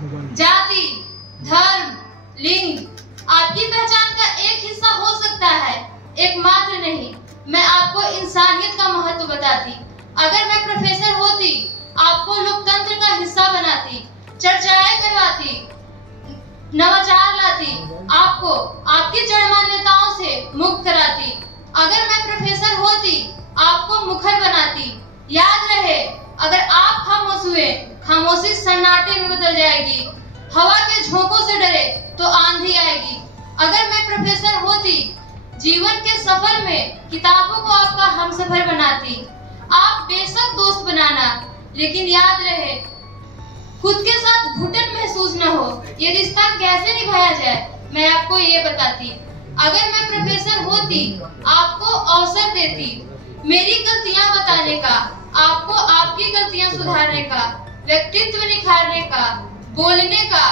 जाति, धर्म, लिंग आपकी पहचान का एक हिस्सा हो सकता है, एकमात्र नहीं। मैं आपको इंसानियत का महत्व बताती। अगर मैं प्रोफेसर होती, आपको लोकतंत्र का हिस्सा बनाती, चर्चाएं करवाती, नवाचार लाती, आपको आपकी जड़ मान्यताओं से मुक्त कराती। अगर मैं प्रोफेसर होती, आपको मुखर बनाती। याद रहे, अगर आप खामोश हुए, खामोशी सन्नाटे में बदल जाएगी। हवा के झोंकों से डरे तो आंधी आएगी। अगर मैं प्रोफेसर होती, जीवन के सफर में किताबों को आपका हमसफर बनाती। आप बेशक दोस्त बनाना, लेकिन याद रहे, खुद के साथ घुटन महसूस न हो। ये रिश्ता कैसे निभाया जाए, मैं आपको ये बताती। अगर मैं प्रोफेसर होती, आपको अवसर देती मेरी गलतियां बताने का, आपको आपकी गलतियां सुधारने का, व्यक्तित्व निखारने का, बोलने का,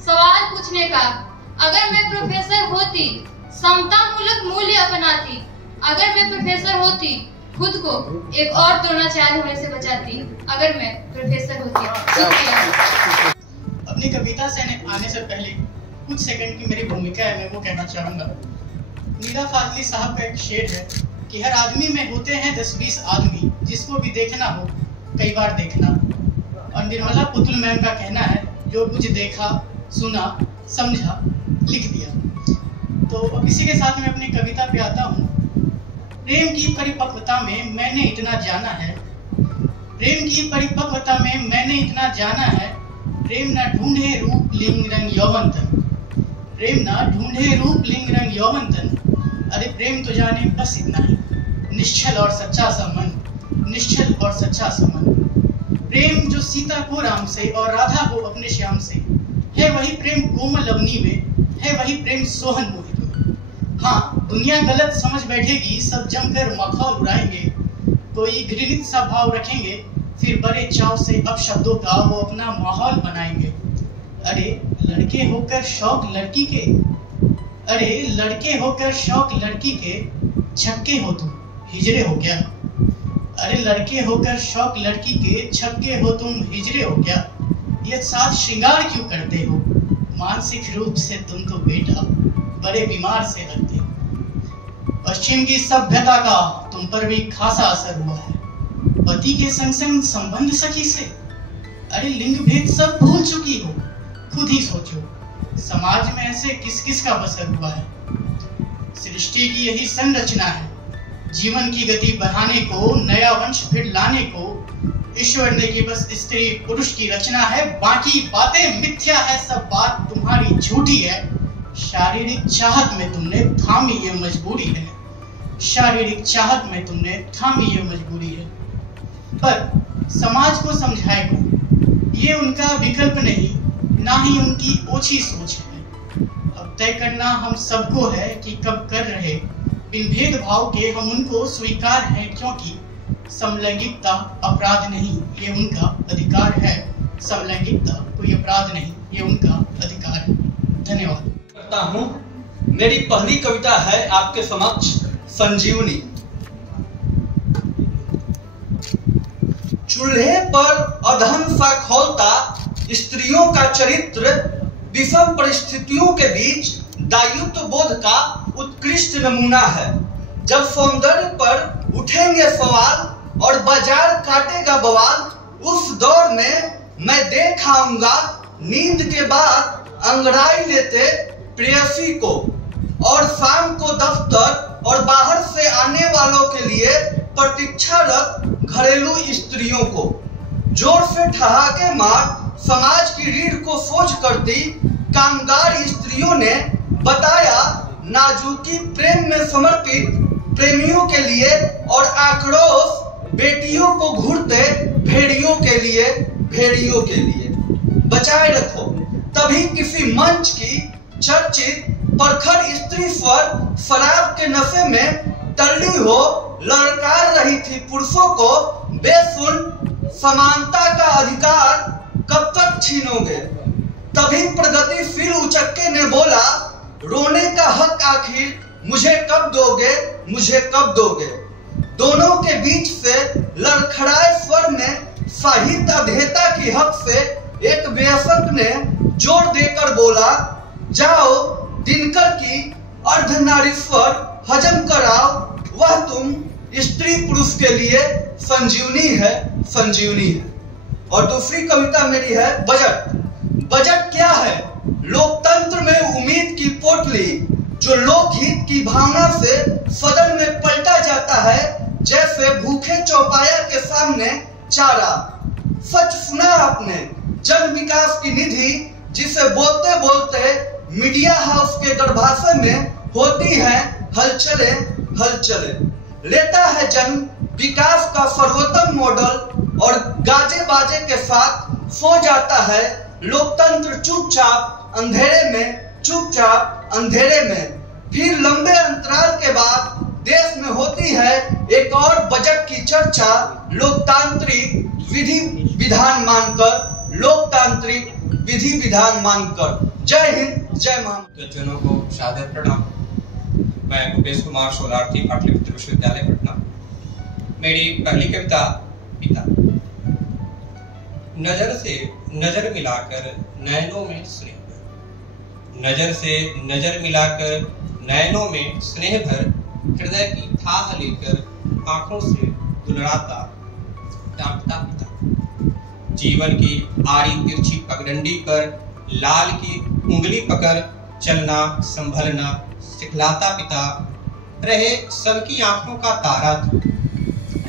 सवाल पूछने का। अगर मैं प्रोफेसर होती, समता मूलक मूल्य अपनाती। अगर मैं प्रोफेसर होती, खुद को एक और द्रोणाचार्य होने से बचाती। अगर मैं प्रोफेसर होती। अपनी कविता से आने से पहले कुछ सेकंड की मेरी भूमिका है, मैं वो कहना चाहूंगा। मीरा फाजली साहब का एक शेर है कि हर आदमी में होते हैं 10-20 आदमी, जिसको भी देखना हो कई बार देखना। और निर्मला पुतुल मैम का कहना है, जो कुछ देखा, सुना, समझा, लिख दिया। तो अब इसी के साथ मैं अपनी कविता पे आता हूँ। प्रेम की परिपक्वता में मैंने इतना जाना है, प्रेम की परिपक्वता में मैंने इतना जाना है, प्रेम ना ढूंढे रूप लिंग रंग यौवन तन, प्रेम ना ढूंढे रूप लिंग रंग यौवन तन। अरे प्रेम तो जाने बस इतना ही, निश्चल और सच्चा सा मन, निश्चल और सच्चा सा मन। प्रेम जो सीता को राम से और राधा को अपने श्याम से, है वही प्रेम कोमल अवनी में, है वही प्रेम सोहन मोहित में। हाँ, दुनिया गलत समझ बैठेगी, सब जमकर मखौल उड़ाएंगे, कोई घृणित सा भाव रखेंगे, फिर बड़े चाव से अब शब्दों का वो अपना माहौल बनाएंगे। अरे लड़के होकर शौक लड़की के, अरे लड़के होकर शौक लड़की के, छक्के हो तुम हिजड़े हो क्या। अरे लड़के होकर शौक लड़की के, छक्के हो तुम हिजड़े हो क्या। ये साथ श्रृंगार क्यों करते हो, मानसिक रूप से तुम तो बेटा बड़े बीमार से लगते हो। पश्चिम की सभ्यता का तुम पर भी खासा असर हुआ है, पति के संग संग संबंध सखी से। अरे लिंग भेद सब भूल चुकी हो, खुद ही सोचो, समाज में ऐसे किस किस का बसर हुआ है। सृष्टि की यही संरचना है, जीवन की गति बढ़ाने को, नया वंश फिर लाने को। ईश्वर ने की बस स्त्री पुरुष की रचना है, बाकी बातें मिथ्या है, सब बात तुम्हारी झूठी है। शारीरिक चाहत में तुमने थामी ये मजबूरी है, शारीरिक चाहत में तुमने थामी ये मजबूरी है। पर समाज को समझाए कौन, ये उनका विकल्प नहीं, ना ही उनकी ओछी सोच है। अब तय करना हम सबको है कि कब कर रहे बिन भेदभाव के हम उनको स्वीकार है, क्योंकि समलैंगिकता अपराध नहीं, ये उनका अधिकार है। समलैंगिकता कोई अपराध नहीं, ये उनका अधिकार है। धन्यवाद करता हूँ। मेरी पहली कविता है आपके समक्ष, संजीवनी। चूल्हे पर अधम सा खौलता स्त्रियों का चरित्र, विषम परिस्थितियों के बीच दायित्व बोध का उत्कृष्ट नमूना है। जब सौंदर्य पर उठेंगे सवाल और बाजार काटेगा बवाल, उस दौर में मैं देख आऊंगा नींद के बाद अंगड़ाई लेते प्रेयसी को, और शाम को दफ्तर और बाहर से आने वालों के लिए प्रतीक्षारत घरेलू स्त्रियों को। जोर से ठहाके मार समाज की रीढ़ को सोच करती कामगार स्त्रियों ने बताया नाजुकी प्रेम में समर्पित प्रेमियों के लिए, और आक्रोश बेटियों को घूरते भेड़ियों के लिए, भेड़ियों के लिए। बचाए रखो तभी किसी मंच की चर्चित परखर स्त्री स्वर शराब के नशे में तल्ली हो ललकार रही थी पुरुषों को, बेसुन समानता का अधिकार कब तक छीनोगे। तभी प्रगतिशील उचक्के ने बोला, रोने का हक आखिर मुझे कब दोगे, मुझे कब दोगे। दोनों के बीच से लड़खड़ाए स्वर में साहित्य अध्येता की हक से एक वयस्क ने जोर देकर बोला, जाओ दिनकर की अर्धनारीश्वर हजम कराओ, वह तुम स्त्री पुरुष के लिए संजीवनी है, संजीवनी है। और दूसरी कविता मेरी है बजट। बजट क्या है? लोकतंत्र में उम्मीद की पोटली, जो लोकहित की भावना से सदन में पलटा जाता है, जैसे भूखे चौपाया के सामने चारा। सच सुना आपने, जन विकास की निधि, जिसे बोलते बोलते मीडिया हाउस के गर्भाशय में होती है हलचले हलचले। लेता है जन विकास का सर्वोत्तम मॉडल और गाजे बाजे के साथ सो जाता है लोकतंत्र चुपचाप अंधेरे में, चुपचाप अंधेरे में। फिर लंबे अंतराल के बाद देश में होती है एक और बजट की चर्चा, लोकतांत्रिक विधि विधान मानकर, लोकतांत्रिक विधि विधान मानकर। जय हिंद, जय महान। जनों को सादर प्रणाम। मैं भूपेश कुमार शोलार्थी, पाटलिपुत्र विश्वविद्यालय पटना। मेरी पहली कविता पिता। नजर से नजर मिलाकर नैनों में स्नेह भर, नजर से नजर मिलाकर नैनों में स्नेह भर, हृदय की थाह लेकर आंखों से दुलराता डांटता पिता। जीवन की आड़ी तिरछी पगडंडी पर लाल की उंगली पकड़ चलना संभलना सिखलाता पिता। रहे सबकी आंखों का तारा तू,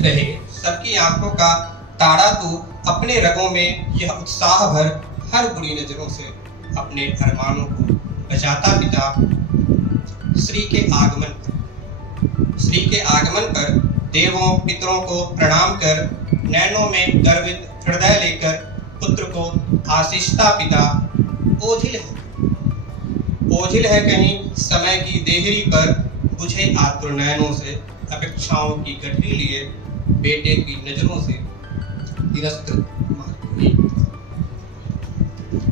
रहे सबकी आंखों का तारा तू, अपने रगों में यह उत्साह भर, हर बुरी नजरों से अपने अरमानों को बचाता पिता। श्री के आगमन पर देवों पितरों को प्रणाम कर, नैनों में गर्वित हृदय लेकर पुत्र को आशीषता पिता। ओझिल है कहीं समय की देहरी पर, बुझे आतुर नैनों से अपेक्षाओं की गठरी लिए, बेटे की नजरों से तिरस्कृत मारी।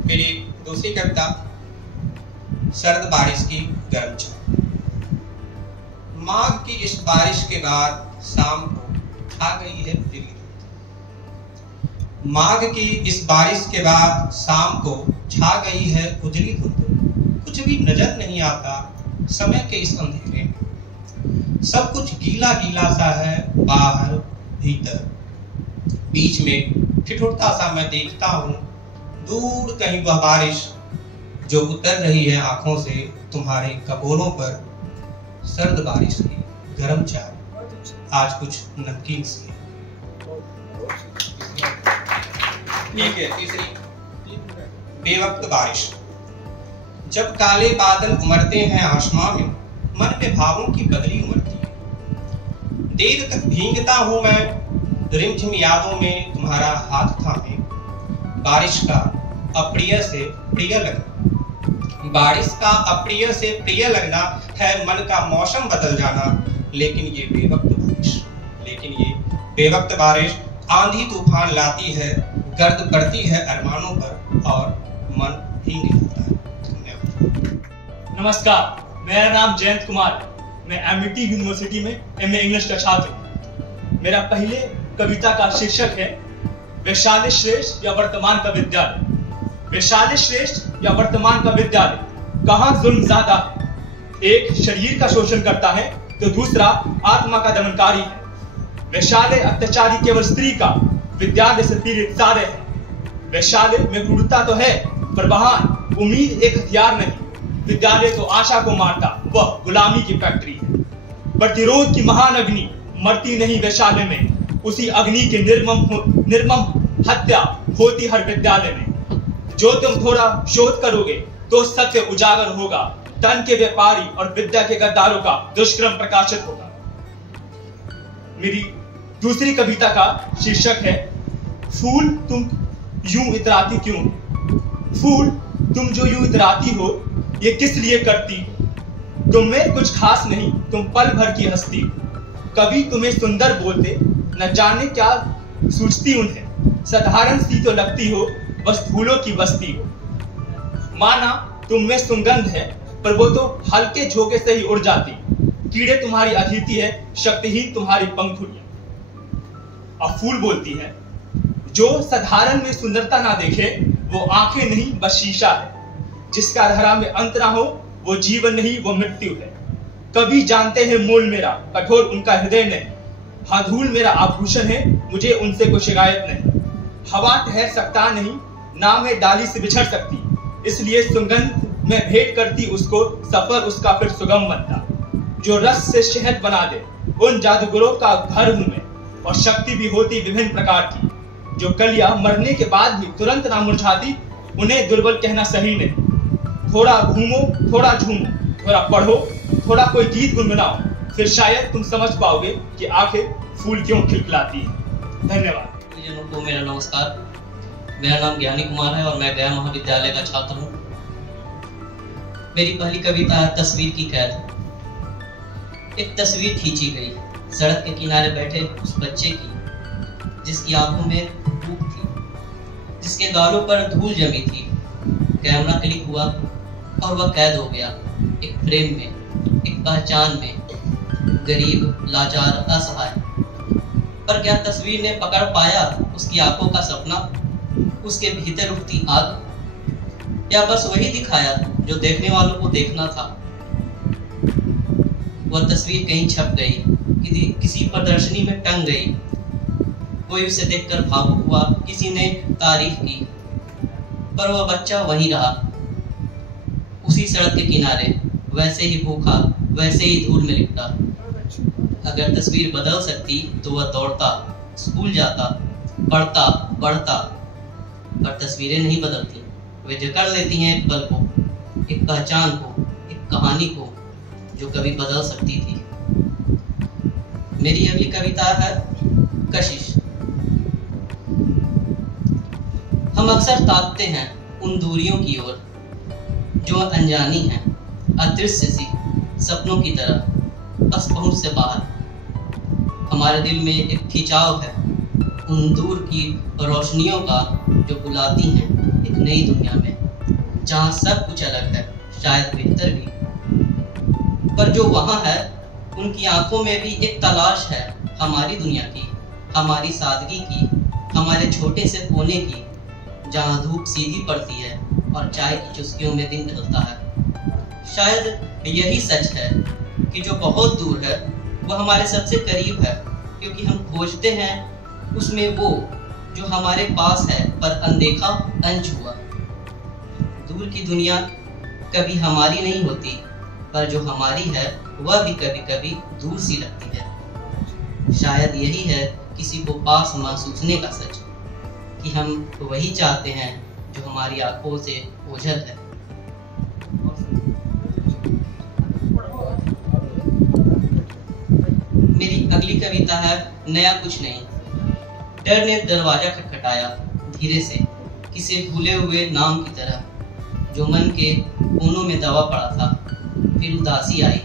मेरी दूसरी कविता सर्द बारिश की गर्म चाय। माघ की इस बारिश के बाद शाम को छा गई है उजली धुंध। माघ की इस बारिश के बाद शाम को छा गई है उजली धुंध। कुछ भी नजर नहीं आता समय के इस अंधेरे में। सब कुछ गीला गीला सा है, बाहर भीतर। बीच में ठिठुरता सा मैं देखता हूँ, दूर कहीं वह बारिश जो उतर रही है आंखों से तुम्हारे कपोलों पर। सर्द बारिश की गर्म चाय, आज कुछ नमकीन सी। ठीक है, तीसरी बेवक्त बारिश। जब काले बादल उमड़ते हैं आसमां में, मन में भावों की बदली उमड़ती है। देर तक भींगता हूं मैं रिमझिम यादों में तुम्हारा हाथ थामे। बारिश का अप्रिय से प्रिय लगना, बारिश का अप्रिय से प्रिय लगना है मन का मौसम बदल जाना। लेकिन ये बेवक्त बारिश आंधी तूफान लाती है, गर्द पड़ती है अरमानों पर और मन भीग जाता है। नमस्कार, मेरा नाम जयंत कुमार है। मैं एमआईटी यूनिवर्सिटी में एमए इंग्लिश का छात्र हूँ। मेरा पहले कविता का शीर्षक है वैशाली श्रेष्ठ या वर्तमान का विद्यालय। वैशाली श्रेष्ठ या वर्तमान का विद्यालय, कहाँ जुल्म ज्यादा है। एक शरीर का शोषण करता है तो दूसरा आत्मा का दमनकारी है। वैशाली अत्याचारी केवल स्त्री का, विद्यालय से पीड़ित सारे हैं। वैशाली में क्रूरता तो है पर वहां उम्मीद एक हथियार नहीं। विद्यालय तो आशा को मारता, वह गुलामी की फैक्ट्री है। प्रतिरोध की महान अग्नि मरती नहीं वैशाली में, उसी अग्नि की निर्मम हत्या होती हर विद्यालय में। जो तुम थोड़ा शोध करोगे तो सत्य उजागर होगा, धन के व्यापारी और विद्या के गद्दारों का दुष्कर्म प्रकाशित होगा। मेरी दूसरी कविता का शीर्षक है फूल तुम यूं इतराती क्यों। फूल तुम जो यूं इतराती हो, ये किस लिए करती हो। तुम में कुछ खास नहीं, तुम पल भर की हस्ती। कभी तुम्हें सुंदर बोलते, न जाने क्या सूझती उन्हें। साधारण सी तो लगती हो, बस धूलों की बस्ती हो। माना तुम में सुगंध है, पर वो तो हल्के झोंके से ही उड़ जाती। कीड़े तुम्हारी अतिथि है, शक्तिहीन तुम्हारी पंखुड़ियां। अब फूल बोलती है, जो साधारण में सुंदरता ना देखे वो आंखें नहीं बस शीशा है। जिसका धरा में अंत ना हो वो जीवन नहीं वो मृत्यु है। कभी जानते हैं मोल मेरा, कठोर उनका हृदय नहीं। हाँ धूल मेरा आभूषण है, मुझे उनसे कोई शिकायत नहीं। हवा ठहर सकता नहीं, ना मैं डाली से बिछड़ सकती, इसलिए सुगंध में भेंट करती उसको, सफर उसका फिर सुगम बनता। जो रस से शहद बना दे उन जादूगरों का घर हूं मैं, और शक्ति भी होती विभिन्न प्रकार की। जो कलियां मरने के बाद भी तुरंत ना मुरझाती, उन्हें दुर्बल कहना सही नहीं। थोड़ा घूमो, थोड़ा झूमो, थोड़ा पढ़ो, थोड़ा कोई गीत गुनगुनाओ, फिर शायद तुम समझ पाओगे कि आखिर फूल क्यों खिलखिलाती है। धन्यवाद। जनों को मेरा नमस्कार। मेरा नाम ज्ञानी कुमार है और मैं गया महाविद्यालय का छात्र हूँ। मेरी पहली कविता है तस्वीर की कैद। एक तस्वीर खींची गई सड़क के किनारे बैठे उस बच्चे की, जिसकी आंखों में भूख थी, जिसके गालों पर धूल जमी थी। कैमरा क्लिक हुआ और वह कैद हो गया एक फ्रेम में, एक पहचान में, गरीब, लाचार, असहाय। पर क्या तस्वीर ने पकड़ पाया उसकी आंखों का सपना, उसके भीतर उठती आग, या बस वही दिखाया जो देखने वालों को देखना था। वह तस्वीर कहीं छप गई, किसी प्रदर्शनी में टंग गई, कोई उसे देखकर भावुक हुआ, किसी ने तारीफ की, पर वह बच्चा वहीं रहा, उसी सड़क के किनारे, वैसे ही भूखा, वैसे ही धूल में लिपटा। अगर तस्वीर बदल सकती तो वह दौड़ता, स्कूल जाता, पढ़ता, बढ़ता, पर तस्वीरें नहीं बदलती। वे जकड़ लेती हैं एक पल को, एक पहचान को, एक कहानी को जो कभी बदल सकती थी। मेरी अगली कविता है कशिश। हम अक्सर ताकते हैं उन दूरियों की ओर जो अनजानी हैं, अदृश्य सी सपनों की तरह, बस पहुंच से बाहर। हमारे दिल में एक खिंचाव है उन दूर की रोशनियों का जो बुलाती हैं एक नई दुनिया में, जहां सब कुछ अलग है, शायद बेहतर भी। पर जो वहां है उनकी आंखों में भी एक तलाश है हमारी दुनिया की, हमारी सादगी की, हमारे छोटे से कोने की, जहां धूप सीधी पड़ती है और चाय की चुस्कियों में दिन ढलता है। शायद यही सच है कि जो बहुत दूर है वह हमारे सबसे करीब है, क्योंकि हम खोजते हैं उसमें वो जो हमारे पास है पर अनदेखा, अनछुआ। दूर की दुनिया कभी हमारी नहीं होती, पर जो हमारी है वह भी कभी कभी दूर सी लगती है। शायद यही है किसी को पास महसूसने का सच, कि हम वही चाहते हैं जो हमारी आंखों से ओझल है। मेरी अगली कविता है नया कुछ नहीं। डर ने दरवाजा खटखटाया धीरे से, किसी भूले हुए नाम की तरह, जो मन के कोनों में दबा पड़ा था। फिर उदासी आई,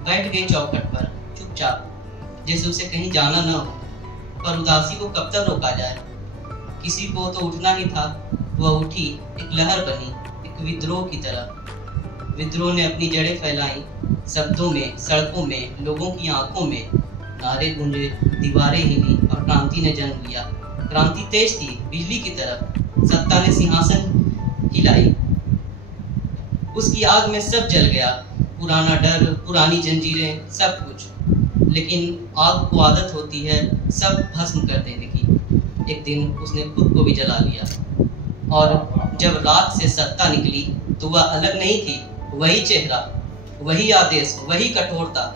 बैठ गई चौखट पर चुपचाप, जैसे उसे कहीं जाना न हो। पर उदासी को कब तक रोका जाए? किसी को तो उठना ही था। वह उठी, एक लहर बनी, एक विद्रोह की तरह। विद्रोह ने अपनी जड़ें फैलाई शब्दों में, सड़कों में, लोगों की आंखों में। नारे गूंजे, दीवारें हिली और क्रांति ने जन्म लिया। क्रांति तेज थी, बिजली की तरह। सत्ता ने सिंहासन हिलाई, उसकी आग में सब जल गया, पुराना डर, पुरानी जंजीरें, सब कुछ। लेकिन आग को आदत होती है सब भस्म कर देने की। एक दिन उसने खुद को भी जला लिया, और जब रात से सत्ता निकली तो वह अलग नहीं थी। वही चेहरा, वही आदेश, वही कठोरता।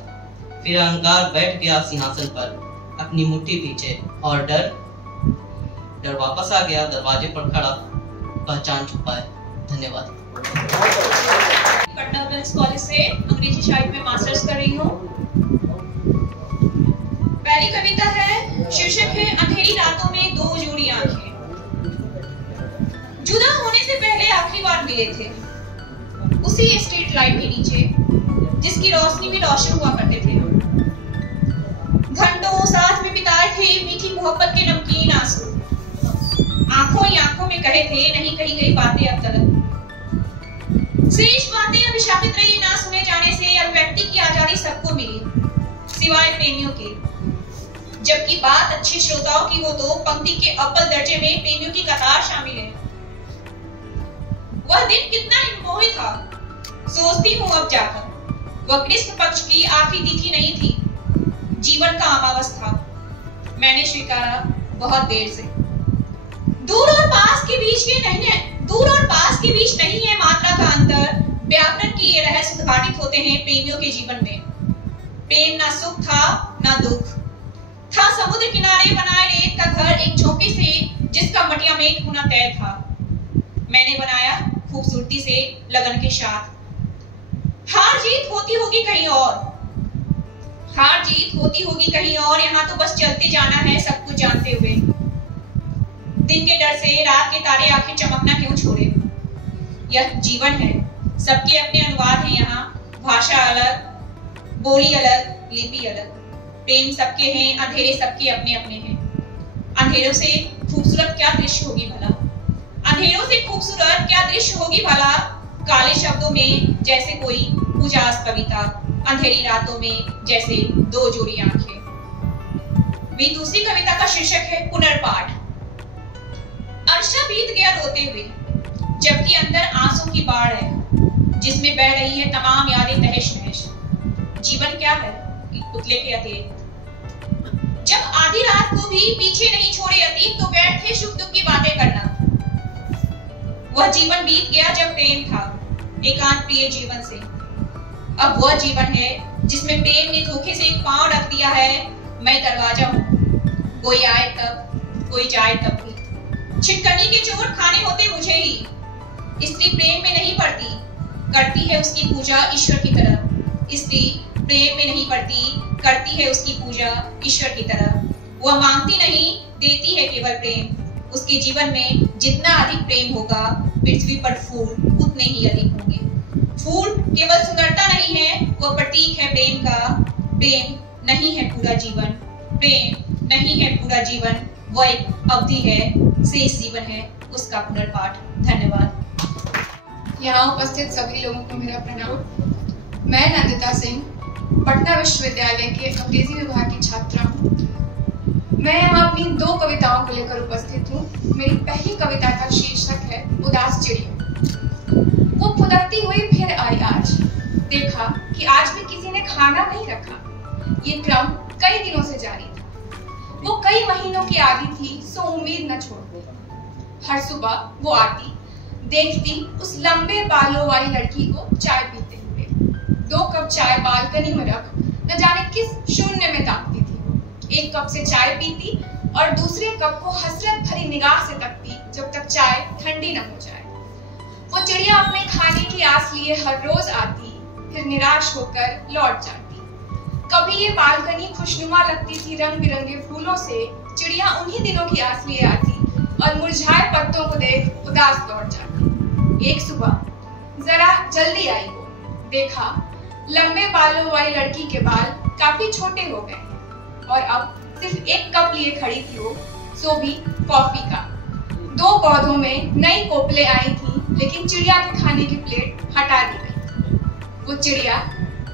फिर अहंकार बैठ गया सिंहासन पर, अपनी मुट्ठी पीछे, और डर वापस आ गया दरवाजे पर खड़ा, पहचान छुपाए। धन्यवाद। पटना वुमेन्स कॉलेज से अंग्रेजी साहित्य में मास्टर्स कर रही हूँ। पहली कविता है, शीर्षक है अंधेरी रातों में दो जोड़ी आंखें। जुदा होने से पहले आखिरी बार मिले थे उसी स्ट्रीट लाइट के नीचे, जिसकी रोशनी में रोशन हुआ करते थे। घंटों साथ में बिताए थे मीठी मोहब्बत के नमकीन आंसू। आंखों ही आंखों में कहे थे नहीं कही गई बातें अब तक। शेष बातें अभिशापित रही ना सुने जाने से। अभिव्यक्ति की आजादी सबको मिली सिवाय प्रेमियों के। जबकि बात अच्छे श्रोताओं की हो तो पंक्ति के अव्वल दर्जे में प्रेमियों की कतार शामिल है। वह दिन कितना मनमोही था। सोचती हूँ अब जाकर, वह कृष्ण पक्ष की आखिरी तिथि नहीं थी, जीवन का अमावस था। मैंने स्वीकारा बहुत देर से। दूर और पास के बीच नहीं है मात्रा का अंतर। व्याकरण की ये रहस्य उद्घाटित होते हैं प्रेमियों के जीवन में। प्रेम ना सुख था ना दुख था, समुद्र किनारे बनाए रेत का घर, एक झोंपड़ी से जिसका मटिया मेट होना तय था। मैंने बनाया खूबसूरती से, लगन के साथ। हार जीत होती होगी कहीं और, यहाँ तो बस चलते जाना है सब कुछ जानते हुए। दिन के डर से रात के तारे आखिर चमकना क्यों छोड़े। यह जीवन है, सबके अपने अनुवाद हैं यहाँ, भाषा अलग, बोली अलग, लिपि अलग। प्रेम सबके हैं, अंधेरे सबके अपने अपने हैं। अंधेरों से खूबसूरत क्या दृश्य होगी भला, काले शब्दों में जैसे कोई उजास कविता, अंधेरी रातों में जैसे दो जोड़ी आंखें। मेरी दूसरी कविता का शीर्षक है पुनर्पाठ। अर्शा बीत गया रोते हुए, जबकि अंदर आंसू की बाढ़ है, जिसमें बह रही है तमाम यादें तहश नहश। जीवन क्या है, एक पुतले के अतीत। जब आधी रात को भी पीछे नहीं छोड़े अतीत, तो बैठे सुख दुख की बातें करना। वह जीवन बीत गया जब प्रेम था, एकांत प्रिय जीवन से। अब वह जीवन है जिसमें प्रेम ने धोखे से एक पांव रख दिया है। मैं दरवाजा हूँ, कोई आए तब, कोई जाए तब भी। छिटकनी के चोट खाने होते मुझे ही। स्त्री प्रेम में नहीं पड़ती, करती है उसकी पूजा ईश्वर की तरह। स्त्री प्रेम में नहीं पड़ती, करती है उसकी पूजा ईश्वर की तरह। वह मांगती नहीं, देती है केवल प्रेम। उसके जीवन में जितना अधिक प्रेम होगा, पृथ्वी पर फूल उतने ही अधिक होंगे। फूल केवल सुंदरता नहीं है, वह प्रतीक है प्रेम का। प्रेम नहीं है पूरा जीवन, प्रेम नहीं है पूरा जीवन, वह एक अवधि है, शेष जीवन है उसका पुनर्पाठ। धन्यवाद। यहाँ उपस्थित सभी लोगों को मेरा प्रणाम। मैं नंदिता सिंह, पटना विश्वविद्यालय के अंग्रेजी विभाग की छात्रा हूँ। मैं यहाँ अपनी 2 कविताओं को लेकर उपस्थित हूँ। मेरी पहली कविता का शीर्षक है उदास चिड़िया। वो फुदकती हुई फिर आई आज, देखा कि आज भी किसी ने खाना नहीं रखा। ये क्रम कई दिनों से जारी था। वो कई महीनों की आदि थी, सो उम्मीद न छोड़ती। हर सुबह वो आती, देखती उस लंबे बालों वाली लड़की को चाय पीते हुए। 2 कप चाय बालकनी में रख न जाने किस शून्य में ताकती थी। 1 कप से चाय पीती और दूसरे कप को हसरत भरी निगाह से तकती जब तक चाय ठंडी न हो जाए। वो चिड़िया अपने खाने की आस लिए हर रोज आती, फिर निराश होकर लौट जाती। कभी ये बालकनी खुशनुमा लगती थी रंग बिरंगे फूलों से। चिड़िया उन्हीं दिनों की आस लिए आती और मुरझाए पत्तों को देख उदास लौट जाती। एक सुबह जरा जल्दी आई वो, देखा लंबे बालों वाली लड़की के बाल काफी छोटे हो गए और अब सिर्फ 1 कप लिए खड़ी थी वो, सो भी कॉफी का। 2 पौधों में नई कोपले आई थी, लेकिन चिड़िया के खाने की प्लेट हटा दी गई। वो चिड़िया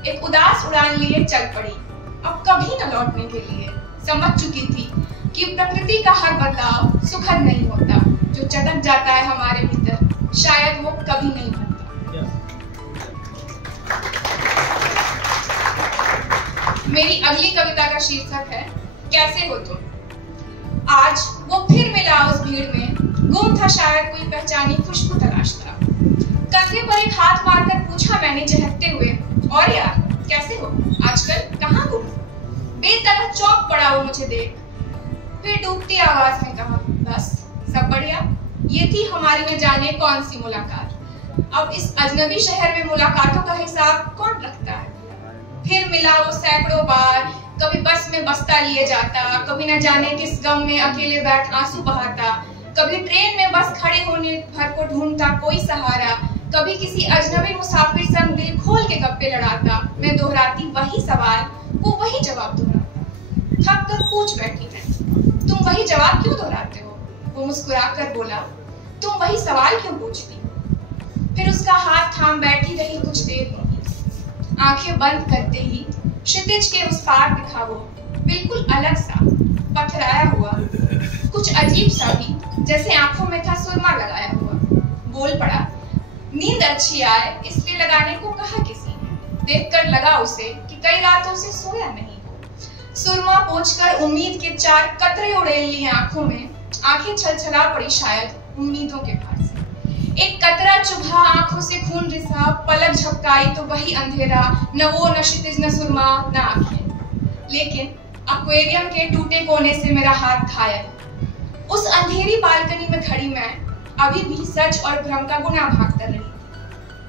एक उदास उड़ान लिए चल पड़ी, अब कभी न लौटने के लिए। समझ चुकी थी कि प्रकृति का हर बदलाव सुखद नहीं होता। जो चटक जाता है हमारे भीतर, शायद वो कभी नहीं बनता। मेरी अगली कविता का शीर्षक है कैसे हो तुम। आज वो फिर मिला उस भीड़ में, गुम था शायद कोई पहचानी खुशबू तलाशता। कंधे पर एक हाथ मारकर पूछा मैंने चहकते हुए, और यार कैसे हो, आजकल कहाँ गुम? बेतरह चौंक पड़ा वो मुझे देख, फिर डूबती आवाज में कहा, बस सब बढ़िया। ये थी हमारी न जाने कौन सी मुलाकात। अब इस अजनबी शहर में मुलाकातों का हिसाब कौन रखता है। फिर मिला वो सैकड़ों बार, कभी बस में बस्ता लिए जाता, कभी न जाने किस गम में अकेले बैठ आंसू बहाता, कभी ट्रेन में बस खड़े होने भर को ढूंढता कोई सहारा, कभी किसी अजनबी मुसाफिर संग दिल खोल के गप्पे लड़ाता। मैं दोहराती वही सवाल, वो वही जवाब दोहराता। थक कर पूछ बैठी मैं, तुम वही जवाब क्यों दोहराते हो? वो मुस्कुराकर बोला, तुम वही सवाल क्यों पूछती? फिर उसका हाथ थाम बैठी रही कुछ देर। आंखें बंद करते ही क्षितिज के उस पार दिखा वो, बिल्कुल अलग सा, पथराया हुआ, कुछ अजीब सा भी, जैसे आंखों में था सुरमा लगाया हुआ। बोल पड़ा, नींद अच्छी आए इसलिए लगाने को कहा किसी ने। देखकर लगा उसे कि कई रातों से सोया नहीं हो। सुरमा पोंछकर उम्मीद के 4 कतरे उड़ेल लिए आंखों में, आंखें छलछला पड़ी शायद उम्मीदों के भार से। एक कतरा चुभा, आंखों से खून रिसा, पलक झपकाई तो वही अंधेरा, न वो न क्षितिज न सुरमा न आंखें। लेकिन एक्वेरियम के टूटे कोने से मेरा हाथ घायल। उस अंधेरी बालकनी में खड़ी मैं अभी भी सच और भ्रम का गुनाह भागता रही।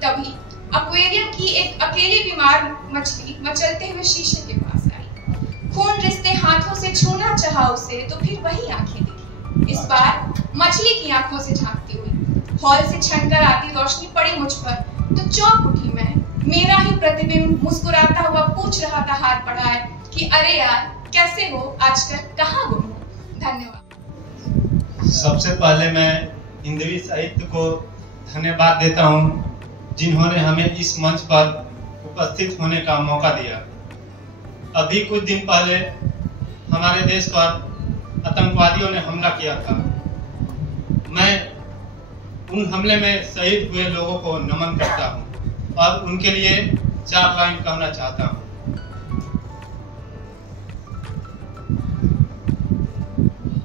तभी एक्वेरियम की एक अकेली बीमार मछली मचलते हुए शीशे के पास आई। खून रिश्ते हाथों से छूना चाहा उसे तो फिर वही आंखें दिखी, इस बार मछली की आंखों से झांकती हुई। हॉल से छनकर आती रोशनी पड़ी मुझ पर तो चौंक उठी मैं। मेरा ही प्रतिबिंब मुस्कुराता हुआ पूछ रहा था हाथ बढ़ाए कि अरे यार कैसे हो, आजकल कहाँ गुम हो। धन्यवाद। सबसे पहले मैं हिंदवी साहित्य को धन्यवाद देता हूँ जिन्होंने हमें इस मंच पर उपस्थित होने का मौका दिया। अभी कुछ दिन पहले हमारे देश पर आतंकवादियों ने हमला किया था। मैं उन हमले में शहीद हुए लोगों को नमन करता हूँ और उनके लिए 4 लाइन कहना चाहता हूँ।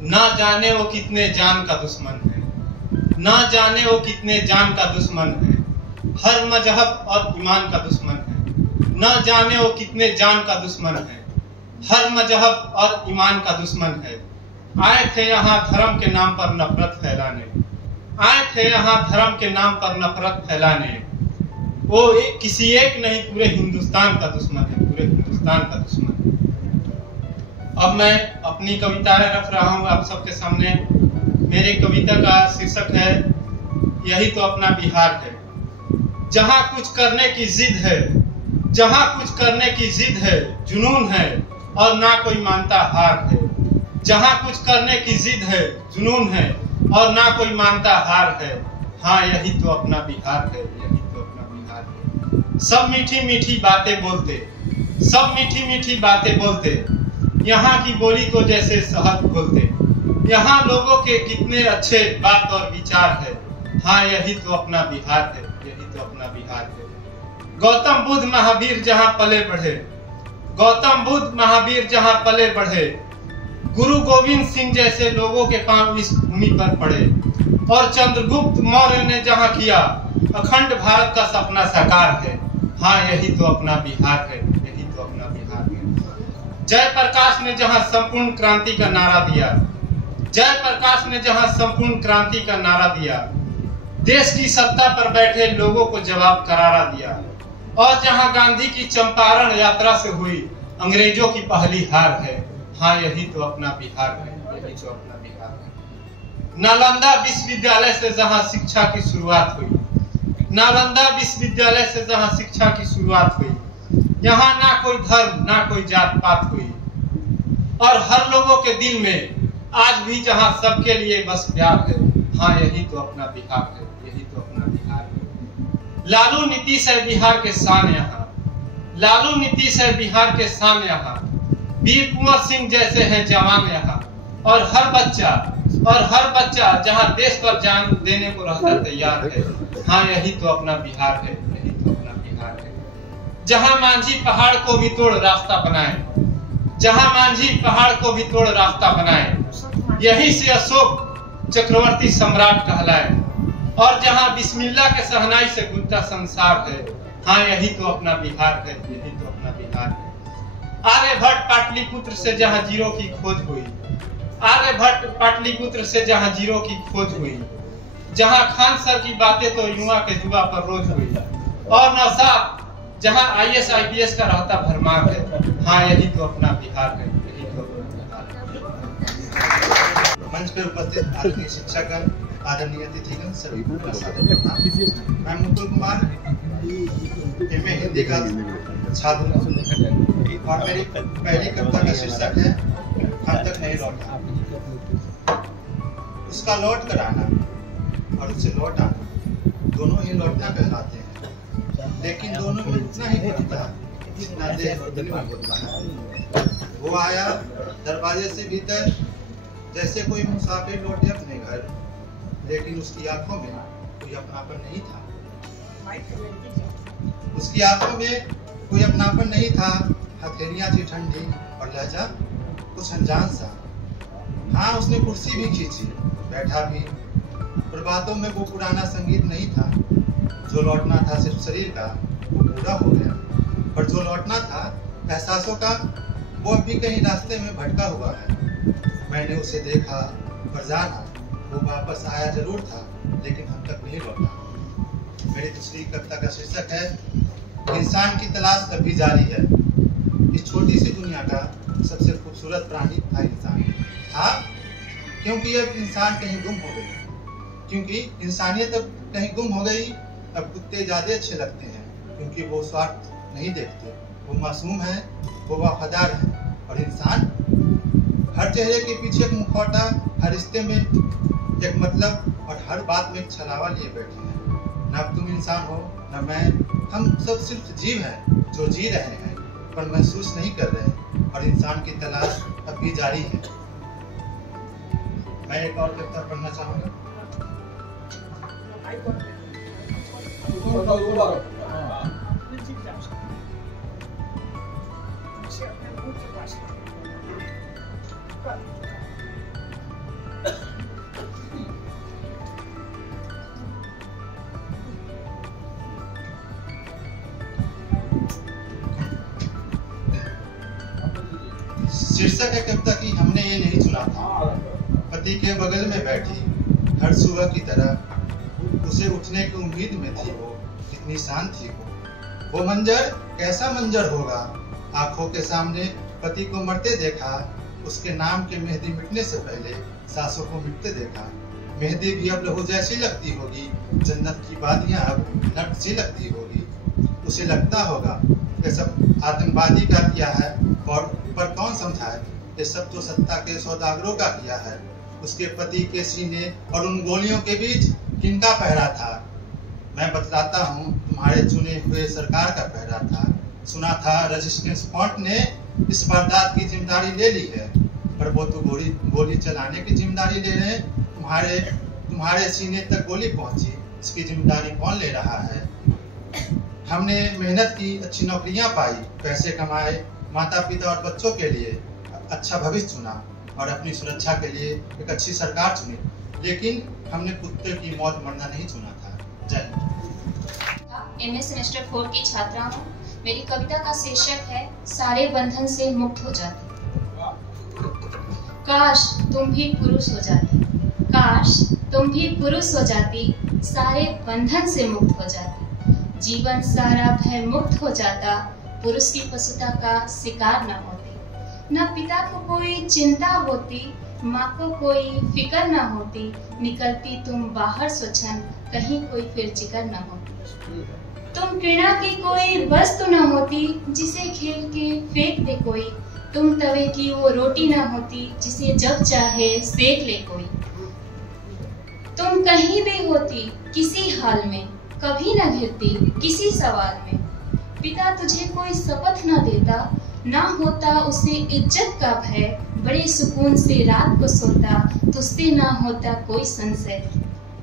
ना जाने वो कितने जान का दुश्मन है, ना जाने वो कितने जान का दुश्मन है, हर मजहब और ईमान का दुश्मन है। ना जाने वो कितने जान का दुश्मन है, हर मजहब और ईमान का दुश्मन है। आए थे यहाँ धर्म के नाम पर नफरत फैलाने, आए थे यहाँ धर्म के नाम पर नफरत फैलाने। वो किसी एक नहीं, पूरे हिंदुस्तान का दुश्मन है, पूरे हिंदुस्तान का दुश्मन है। अब मैं अपनी कविताएं रख रहा हूँ आप सबके सामने। मेरी कविता का शीर्षक है यही तो अपना बिहार है। जहाँ कुछ करने की जिद है, जहाँ कुछ करने की जिद है, जुनून है और ना कोई मानता हार है। जहाँ कुछ करने की जिद है, जुनून है और ना कोई मानता हार है। हाँ यही तो अपना बिहार है, यही तो अपना बिहार है। सब मीठी मीठी बातें बोलते, सब मीठी मीठी बातें बोलते, यहाँ की बोली को जैसे शहद घोलते। यहाँ लोगों के कितने अच्छे बात और विचार है। हाँ यही तो अपना बिहार है, यही तो अपना बिहार है। गौतम बुद्ध महावीर जहाँ पले बढ़े, गौतम बुद्ध महावीर जहाँ पले बढ़े, गुरु गोविंद सिंह जैसे लोगों के पांव इस भूमि पर पड़े। और चंद्रगुप्त मौर्य ने जहाँ किया अखंड भारत का सपना साकार है। हाँ यही तो अपना बिहार है, यही तो अपना बिहार है। जयप्रकाश ने जहाँ संपूर्ण क्रांति का नारा दिया, जयप्रकाश ने जहाँ संपूर्ण क्रांति का नारा दिया, देश की सत्ता पर बैठे लोगों को जवाब करारा दिया। और जहाँ गांधी की चंपारण यात्रा से हुई अंग्रेजों की पहली हार है। हाँ यही तो अपना बिहार है, यही तो अपना बिहार है। नालंदा विश्वविद्यालय से जहाँ शिक्षा की शुरुआत हुई, नालंदा विश्वविद्यालय से जहाँ शिक्षा की शुरुआत हुई, यहाँ ना कोई धर्म ना कोई जात पात हुई। और हर लोगों के दिल में आज भी जहाँ सबके लिए बस प्यार है। हाँ यही तो अपना बिहार है, यही तो अपना बिहार है। लालू नीतीश है बिहार के शान यहाँ, लालू नीतीश है बिहार के शान यहाँ। वीर कुंवर सिंह जैसे हैं जवान यहाँ। और हर बच्चा जहाँ देश पर जान देने को रहता तैयार है। हाँ यही तो अपना बिहार है, यही तो अपना बिहार है। जहाँ मांझी पहाड़ को भी तोड़ रास्ता बनाए, जहाँ मांझी पहाड़ को भी तोड़ रास्ता बनाए, यही से अशोक चक्रवर्ती सम्राट कहलाए। और जहाँ बिस्मिल्लाह के सहनाई से गुंजता संसार है। हाँ यही तो अपना बिहार है, यही तो अपना बिहार है। आर्यभट्ट पाटलिपुत्र से जहाँ जीरो की खोज हुई, आर्यभट्ट पाटलिपुत्र से जहाँ जीरो की खोज हुई, जहाँ खान सर की बातें तो युवा के जुबा पर रोज हुई। और नौशाद जहाँ IAS IPS का रहता भरमार है। हाँ यही तो अपना बिहार है, यही तो अपना बिहार है। मंच पर उपस्थित आदरणीय शिक्षकगण, आदरणीय अतिथिगण, सभी का स्वागत करता हूं। मैं मुकुल कुमार MA हिंदी का छात्र हूं और मेरी पहली कविता का शीर्षक है हम तक नहीं लौटा। उसका लौट कर आना और उससे लौट आना दोनों ही लौटना कहलाते हैं, लेकिन दोनों में उतना ही फर्क है जितना देह और दिल में होता है। वो आया दरवाजे से भीतर जैसे कोई मुसाफिर लौटे अपने घर, लेकिन उसकी आंखों में कोई अपनापन नहीं था। उसकी आंखों में कोई अपनापन नहीं था, हथेलियां थी ठंडी और लहजा कुछ अनजान सा। हाँ, उसने कुर्सी भी खींची, बैठा भी, पर बातों में वो पुराना संगीत नहीं था। जो लौटना था सिर्फ शरीर का, वो पूरा हो गया, पर जो लौटना था एहसासों का, वो अभी कहीं रास्ते में भटका हुआ है। मैंने उसे देखा पर जाना, वो वापस आया जरूर था, लेकिन हम तक नहीं लौटा। मेरी दूसरी कविता का शीर्षक है इंसान की तलाश अभी जारी है। इस छोटी सी दुनिया का सबसे खूबसूरत प्राणी था इंसान। था क्योंकि अब इंसान कहीं गुम हो गई, क्योंकि इंसानियत अब कहीं गुम हो गई। अब कुत्ते ज्यादा अच्छे लगते हैं, क्योंकि वो स्वार्थ नहीं देखते, वो मासूम है, वो वफादार है। और इंसान हर चेहरे के पीछे एक मुखौटा, हर रिश्ते में एक मतलब और हर बात में एक छलावा लिए बैठे हैं। न तुम इंसान हो न मैं, हम सब सिर्फ जीव हैं जो जी रहे हैं पर महसूस नहीं कर रहे, और इंसान की तलाश अभी जारी है। मैं एक और कविता पढ़ना चाहूंगा। शीर्षक है कविता की हमने ये नहीं चुना था। पति के बगल में बैठी हर सुबह की तरह, उसे उठने की उम्मीद में थी वो, कितनी शांत थी वो मंजर कैसा मंजर होगा। आंखों के सामने पति को मरते देखा, उसके नाम के मेहंदी मिटने से पहले सासों को मिटते देखा। मेहंदी भी अब लहू जैसी लगती होगी, जन्नत की वादियां अब नट सी लगती होगी। उसे लगता होगा ये सब आतंकवादी का किया है, और पर कौन समझाए ये सब तो सत्ता के सौदागरों का किया है। उसके पति के सीने और उन गोलियों के बीच किनका पहरा था। मैं बतलाता हूँ तुम्हारे चुने हुए सरकार का पहरा था। सुना था रेजिस्टेंस फ्रंट ने इस वारदात की जिम्मेदारी ले ली है, पर वो तो गोली चलाने की जिम्मेदारी ले रहे हैं। तुम्हारे सीने तक गोली पहुंची, इसकी जिम्मेदारी कौन ले रहा है। हमने मेहनत की, अच्छी नौकरियां पाई, पैसे कमाए, माता पिता और बच्चों के लिए अच्छा भविष्य चुना, और अपनी सुरक्षा के लिए एक अच्छी सरकार चुनी, लेकिन हमने कुत्ते की मौत मरना नहीं चुना था। जय हिंद। एमए सेमेस्टर 4 की छात्रा हूँ। मेरी कविता का शीर्षक है सारे बंधन से मुक्त हो जाते। काश तुम भी पुरुष हो जाते, काश तुम भी पुरुष हो जाती, सारे बंधन से मुक्त हो जाती। जीवन सारा भय मुक्त हो जाता, पुरुष की पशुता का शिकार न होते। न पिता को कोई चिंता होती, माँ को कोई फिक्र न होती। निकलती तुम बाहर स्वच्छंद, कहीं कोई फिर जिक्र न होती। तुम घृणा की कोई वस्तु न होती, जिसे खेल के फेंक दे कोई। तुम तवे की वो रोटी न होती, जिसे जब चाहे सेक ले कोई। तुम कहीं भी होती किसी हाल में, कभी न घिरती किसी सवाल में। पिता तुझे कोई शपथ न देता, ना होता उसे इज्जत का भय। बड़े सुकून से रात को सोता, तुझसे ना होता कोई संशय।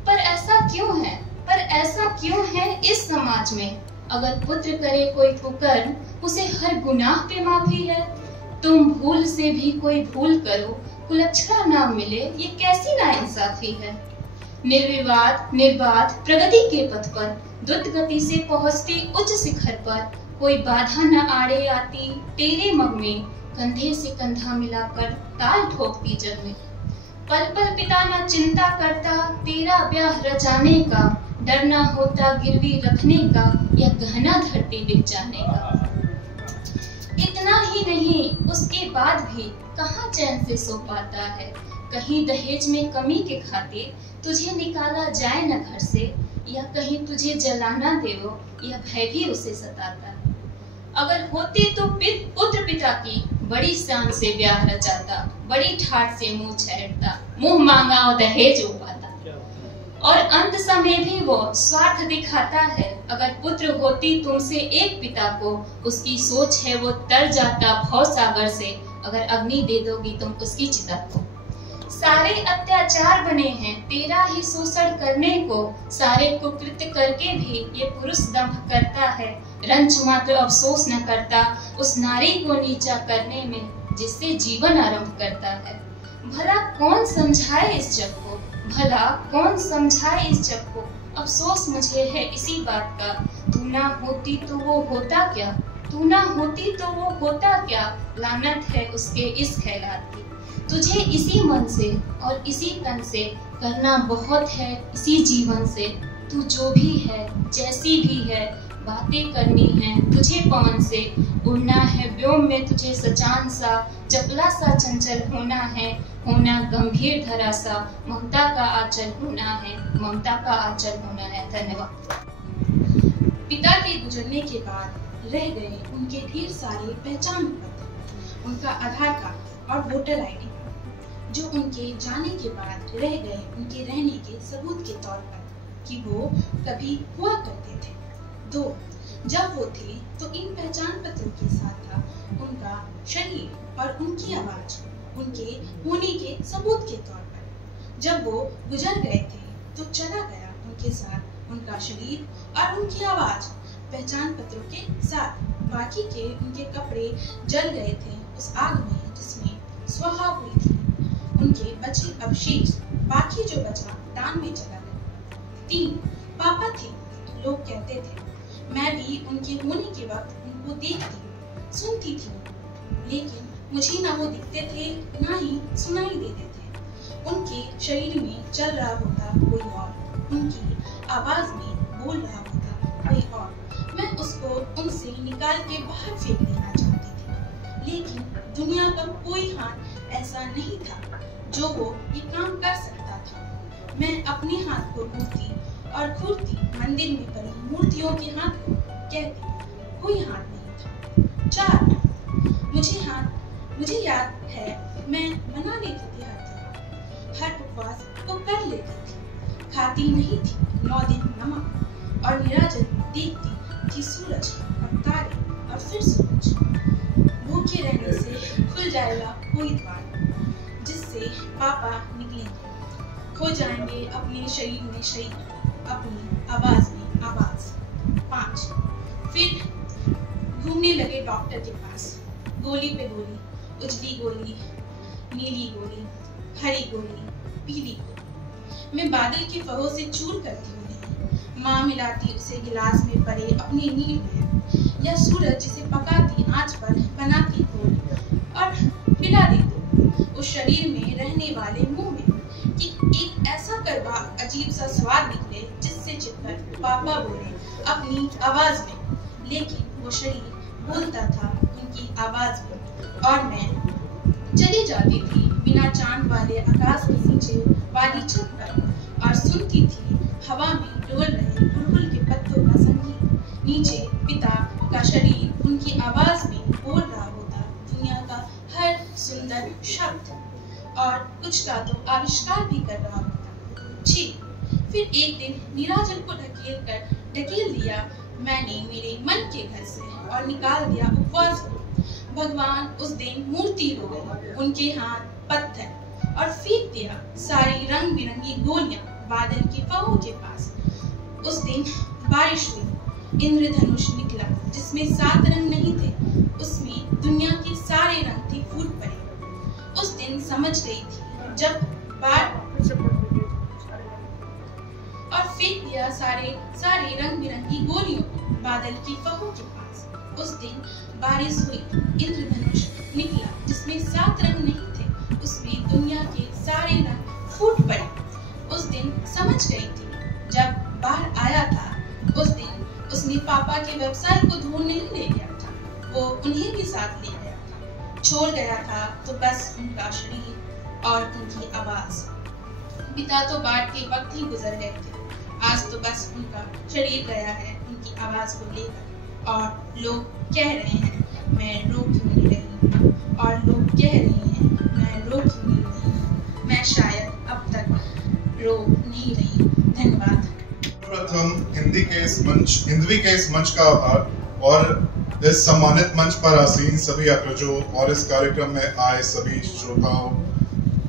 पर ऐसा क्यों है, पर ऐसा क्यों है इस समाज में। अगर पुत्र करे कोई कुकर्म, उसे हर गुनाह पे माफी है। तुम भूल से भी कोई भूल करो, कुलच्छड़ा ना मिले, ये कैसी नाइंसाफी है। निर्विवाद निर्बाध प्रगति के पथ पर, द्रुत गति से पहुंचती उच्च शिखर पर। कोई बाधा न आड़े आती तेरे मग में, कंधे से कंधा मिलाकर ताल ठोकती जग में। पल पल पिता न चिंता करता, तेरा ब्याह रचाने का। डर न होता गिरवी रखने का, या गहना धरती बिक जाने का। इतना ही नहीं, उसके बाद भी कहाँ चैन से सो पाता है। कहीं दहेज में कमी के खातिर तुझे निकाला जाए न घर से, या कहीं तुझे जलाना देवो, यह भय भी उसे सताता है। अगर होती तो पुत्र पिता की बड़ी शान से ब्याह रचाता, बड़ी ठाठ से मुंह छेड़ता, मुंह मांगा और दहेज उपाता। और अंत समय भी वो स्वार्थ दिखाता है। अगर पुत्र होती तुमसे एक पिता को, उसकी सोच है वो तर जाता भव सागर से। अगर अग्नि दे दोगी तुम उसकी चिता को। सारे अत्याचार बने हैं तेरा ही शोषण करने को, सारे कुकृत्य करके भी ये पुरुष दंभ करता है, रंच मात्र अफसोस न करता उस नारी को नीचा करने में जिससे जीवन आरंभ करता है। भला कौन समझाए इस जग को, भला कौन समझाए इस जग को, अफसोस मुझे है इसी बात का, तू ना होती तो वो होता क्या, तू ना होती तो वो होता क्या, लानत है उसके इस ख्यालात की। तुझे इसी मन से और इसी तन से करना बहुत है इसी जीवन से, तू जो भी है जैसी भी है बातें करनी है तुझे पवन से, उड़ना है व्योम में तुझे सचान सा, चपला सा चंचल होना है, होना गंभीर धरा सा, ममता का आंचल होना है, ममता का आंचल होना है। धन्यवाद। पिता के गुजरने के बाद रह गए उनके ढेर सारे पहचान पत्र, उनका आधार कार्ड और वोटर आईडी, जो उनके जाने के बाद रह गए उनके रहने के सबूत के तौर पर कि वो कभी हुआ करते थे। 2, जब वो थे तो इन पहचान पत्रों के साथ था उनका शरीर और उनकी आवाज, उनके होने के सबूत के तौर पर। जब वो गुजर गए थे तो चला गया उनके साथ उनका शरीर और उनकी आवाज, पहचान पत्रों के साथ। बाकी के उनके कपड़े जल गए थे उस आग में जिसमें स्वाहा हुई थी, उनके बचे अवशेष, बाकी जो बचा दान में चला गया। 3, पापा थे, लोग कहते थे, मैं भी उनके होने के वक्त उनको देखती सुनती थी, लेकिन मुझे ना वो दिखते थे ना ही सुनाई देते थे। उनके शरीर में चल रहा होता कोई और, उनकी आवाज में बोल रहा होता कोई और। मैं उसको उनसे निकाल के बाहर फेंक देना चाहती थी, लेकिन दुनिया का कोई हाथ ऐसा नहीं था जो वो ये काम कर सकता था। मैं अपने हाथ को घूरती और घूरती मंदिर में पड़ी मूर्तियों के हाथ को कहती, कोई हाथ नहीं था। 4, मुझे याद है मैं बना लेती थी हर उपवास को कर लेती थी, खाती नहीं थी 9 दिन नमक, और निराजन देखती थी सूरज और तारे और फिर सूरज। भूखे रहने से खुल जाएगा कोई द्वार जिससे पापा निकलेंगे, खो जाएंगे अपने शरीर में शरीर, अपनी आवाज में आवाज। 5, फिर घूमने लगे डॉक्टर के पास, गोली पे गोली, उजली गोली, नीली गोली, हरी गोली, पीली गोली। मैं बादल के फहों से चूर करती हूँ, माँ मिलाती उसे गिलास में पड़े अपनी नींद में, या सूरज जिसे पकाती आंच पर बनाती गोल और पिला देती उस शरीर में रहने वाले मुंह में, कि एक ऐसा करवा अजीब सा स्वाद निकले जिससे चिपकर पापा बोले अपनी आवाज में, लेकिन वो शरीर बोलता था उनकी आवाज में। और मैं चली जाती थी बिना चांद वाले आकाश के नीचे वाली छत पर, और सुनती थी हवा में डोल रहे बुलबुल के पत्तों का संगीत। नीचे पिता का शरीर उनकी आवाज में बोल रहा होता दुनिया का हर सुंदर शब्द, और कुछ का तो आविष्कार भी कर रहा होता। 6, फिर एक दिन नीराजन को ढकेल दिया मैंने मेरे मन के घर से और निकाल दिया उपवास को। भगवान उस दिन मूर्ति हो गए, उनके हाथ पत्थर, और फेंक दिया सारी रंग बिरंगी गोलियां बादल के फहों के पास। उस दिन बारिश हुई, इंद्रधनुष निकला जिसमें 7 रंग नहीं थे, उसमें दुनिया के सारे रंग थे फूट पड़े। उस दिन समझ गई थी जब और फेंक दिया सारे रंग बिरंगी गोलियों बादल की फहों के पास। उस दिन बारिश हुई, इंद्रधनुष निकला जिसमें 7 रंग नहीं थे, उसमें दुनिया के सारे रंग फूट पड़े। उस दिन समझ गई थी जब बाहर आया था। उस दिन उसने पापा के व्यवसाय को दूर नहीं ले गया था, वो उन्हें भी साथ ले गया था। छोड़ गया था तो बस उनका शरीर और उनकी आवाज। पिता तो बाढ़ के वक्त ही गुजर गए थे, आज तो बस उनका शरीर गया है उनकी आवाज को लेकर। और लोग कह रहे हैं मैं रो क्यों नहीं रही, और लोग कह रहे हैं मैं रो क्यों नहीं रही, मैं शायद अब तक रो नहीं रही। धन्यवाद। प्रथम हिंदवी के इस मंच का आभार, और इस सम्मानित मंच पर आसीन सभी अग्रजों और इस कार्यक्रम में आए सभी श्रोताओं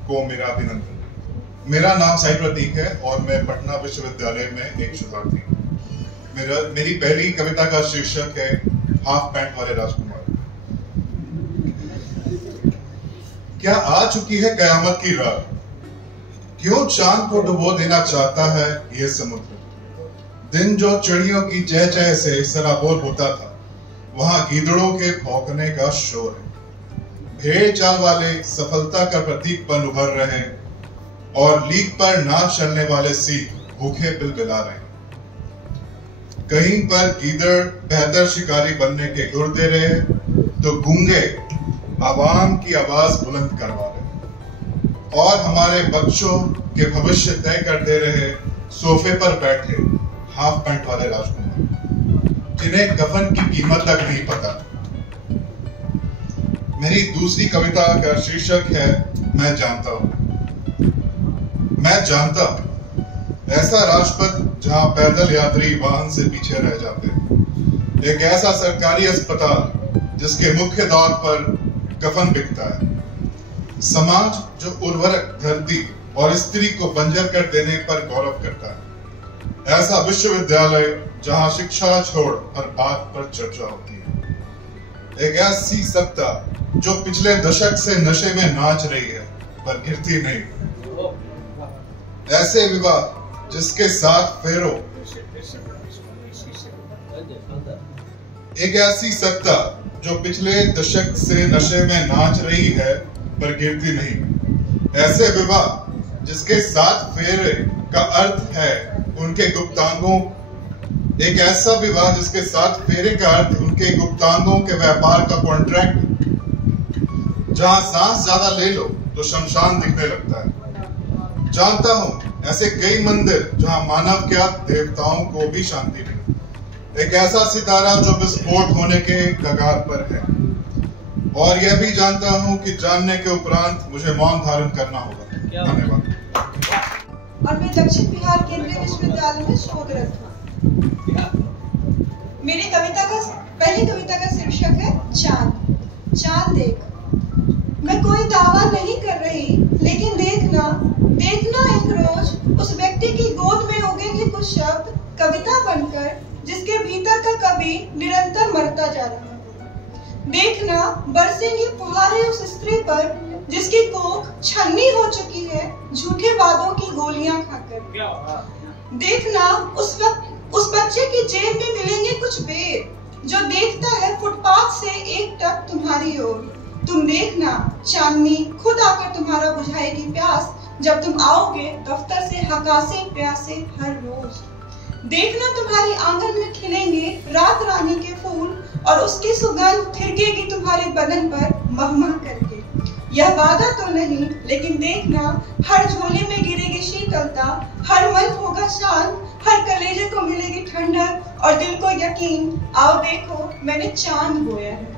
को मेरा अभिनंदन। मेरा नाम साई प्रतीक है और मैं पटना विश्वविद्यालय में एक शोधार्थी हूँ। मेरी पहली कविता का शीर्षक है हाफ पैंट वाले राजकुमार। क्या आ चुकी है कयामत की रात, क्यों चांद को डुबो देना चाहता है ये समुद्र। दिन जो चिड़ियों की चहचह से सराबोर होता था, वहां गीदड़ों के भौंकने का शोर है। भेड़ चाल वाले सफलता का प्रतीक बन उभर रहे और लीक पर नाव चलने वाले सिख भूखे बिलबिला रहे। कहीं पर गीदड़ बेहतर शिकारी बनने के गुर दे रहे तो गूंगे आवाम की आवाज बुलंद करवा रहे और हमारे बच्चों के भविष्य तय कर दे रहे सोफे पर बैठे हाफ पैंट वाले राजकुमार, जिन्हें कफन की कीमत तक नहीं पता। मेरी दूसरी कविता का शीर्षक है मैं जानता हूं। मैं जानता हूं ऐसा राजपथ जहां पैदल यात्री वाहन से पीछे रह जाते हैं, एक ऐसा सरकारी अस्पताल जिसके मुख्य द्वार पर कफन बिकता है, समाज जो उर्वरक धरती और स्त्री को बंजर कर देने पर गौरव करता है, ऐसा विश्वविद्यालय जहां शिक्षा छोड़ हर बात पर चर्चा होती है, एक ऐसी सत्ता जो पिछले दशक से नशे में नाच रही है पर गिरती नहीं, ऐसे विवाह जिसके साथ फेरो, एक ऐसी सत्ता जो पिछले दशक से नशे में नाच रही है पर गिरती नहीं, ऐसे विवाह जिसके साथ फेरे का अर्थ है उनके गुप्तांगों, एक ऐसा विवाह जिसके साथ फेरे का अर्थ उनके गुप्तांगों के व्यापार का कॉन्ट्रैक्ट, जहां सांस ज्यादा ले लो तो शमशान दिखने लगता है। जानता हूं ऐसे कई मंदिर जहां मानव क्या देवताओं को भी शांति नहीं, एक ऐसा सितारा जो विस्फोट होने के कगार पर है, और यह भी जानता हूं कि जानने के उपरांत मुझे मौन धारण करना होगा। धन्यवाद। और मैं दक्षिण बिहार केंद्रीय विश्वविद्यालय में शोधरत हूँ। मेरी पहली कविता का शीर्षक है चांद। चांद देख, मैं कोई दावा नहीं कर रही, लेकिन देखना एक रोज उस व्यक्ति की गोद में उगेंगे कुछ शब्द कविता बनकर, जिसके भीतर का कवि निरंतर मरता जा रहा है। देखना बरसेंगी फुहारे उस स्त्री पर जिसकी कोख छन्नी हो चुकी है झूठे वादों की गोलियां खाकर। देखना उस बच्चे की जेब में मिलेंगे कुछ बेर जो देखता है फुटपाथ से एक टक तुम्हारी ओर। तुम देखना चांदनी खुद आकर तुम्हारा बुझाएगी प्यास, जब तुम आओगे दफ्तर से हकासे प्यासे हर रोज। देखना तुम्हारी आंगन में खिलेंगे रात रानी के फूल और उसकी सुगंध थिरकेगी तुम्हारे बदन पर महमह करके। यह वादा तो नहीं, लेकिन देखना हर झोले में गिरेगी शीतलता, हर मन होगा शांत, हर कलेजे को मिलेगी ठंडक और दिल को यकीन। आओ देखो मैंने चांद बोया है।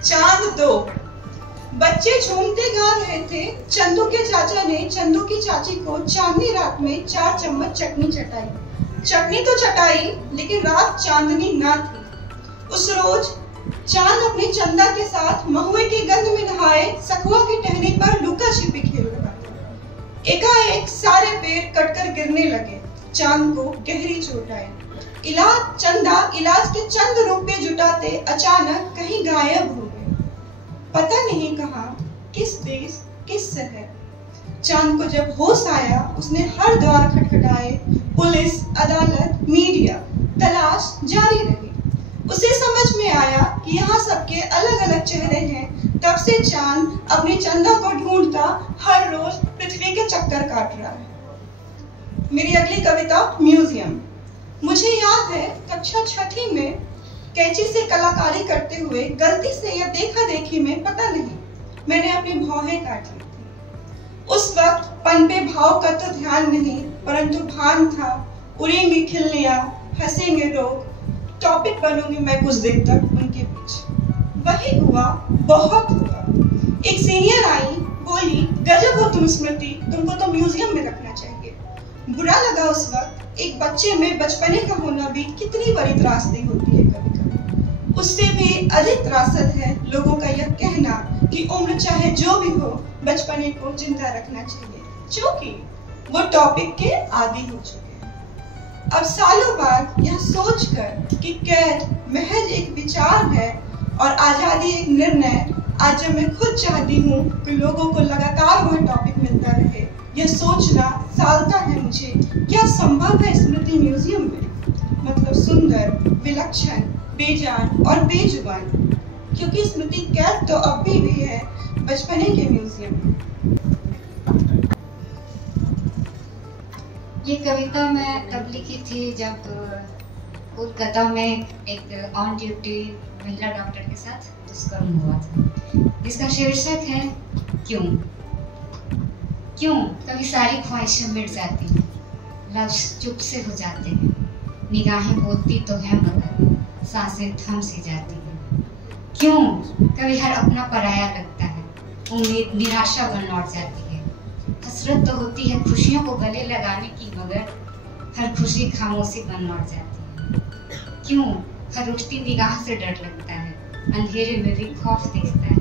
चांद 2। बच्चे झूमते गा रहे थे। चंदू के चाचा ने चंदू की चाची को चांदनी रात में 4 चम्मच चटनी चटाई। चटनी तो चटाई, लेकिन रात चांदनी ना थी। उस रोज चांद अपनी चंदा के साथ महुए की गंध में नहाए सखुआ की टहनी पर लुका छिपी खेल रहा था। एकाएक सारे पेड़ कटकर गिरने लगे। चांद को गहरी चोट आई। इलाज के चंद रुपए जुटाते अचानक कहीं गायब हो गए। पता नहीं कहां, किस देश, किस शहर। चांद को जब होश आया, उसने हर द्वार खटखटाए। पुलिस, अदालत, मीडिया, तलाश जारी रही। उसे समझ में आया कि यहाँ सबके अलग अलग चेहरे हैं। तब से चांद अपनी चंदा को ढूंढता हर रोज पृथ्वी के चक्कर काट रहा है। मेरी अगली कविता म्यूजियम। मुझे याद है कक्षा 6ठी में कैंची से कलाकारी करते हुए गलती से या देखा देखी में पता नहीं मैंने अपनी भौहें काट ली थी। उस वक्त पनपे भाव का तो ध्यान नहीं, परंतु भान था उड़ेंगी खिल्लियां, हंसेंगे लोग, टॉपिक बनूंगी मैं कुछ देर तक उनके बीच। वही हुआ, बहुत हुआ। एक सीनियर आई, बोली गजब हो तुम स्मृति, तुमको तो म्यूजियम में रखना चाहिए। बुरा लगा उस वक्त, एक बच्चे में बचपने का होना भी कितनी बड़ी त्रासदी होती है कभी कभी। उससे भी अधिक त्रासद है लोगों का यह कहना कि उम्र चाहे जो भी हो, बचपने को जिंदा रखना चाहिए, क्योंकि वो टॉपिक के आदी हो चुके हैं। अब सालों बाद यह सोचकर कि कैद महज एक विचार है और आजादी एक निर्णय, आज जब मैं खुद चाहती हूँ कि लोगों को लगातार वह टॉपिक मिलता रहे, यह सोचना सालता है मुझे, क्या संभव है स्मृति म्यूजियम में? मतलब सुंदर, विलक्षण, बेजान और बेजुबान, क्योंकि स्मृति कैद तो अब भी है बचपने के म्यूजियम में। ये कविता मैं तब लिखी थी जब कोलकाता में एक ऑन ड्यूटी महिला डॉक्टर के साथ दुष्कर्म हुआ था, जिसका शीर्षक है क्यों। क्यों कभी सारी ख्वाहिशें मिट जाती हैं, लफ्ज़ चुप से हो जाते हैं, निगाहें बोलती तो है मगर सांसें थम सी जाती हैं। क्यों कभी हर अपना पराया लगता है, उम्मीद निराशा बन लौट जाती है। हसरत तो होती है खुशियों को गले लगाने की, मगर हर खुशी खामोशी बन लौट जाती है। क्यों हर उठती निगाह से डर लगता है, अंधेरे में भी खौफ दिखता है।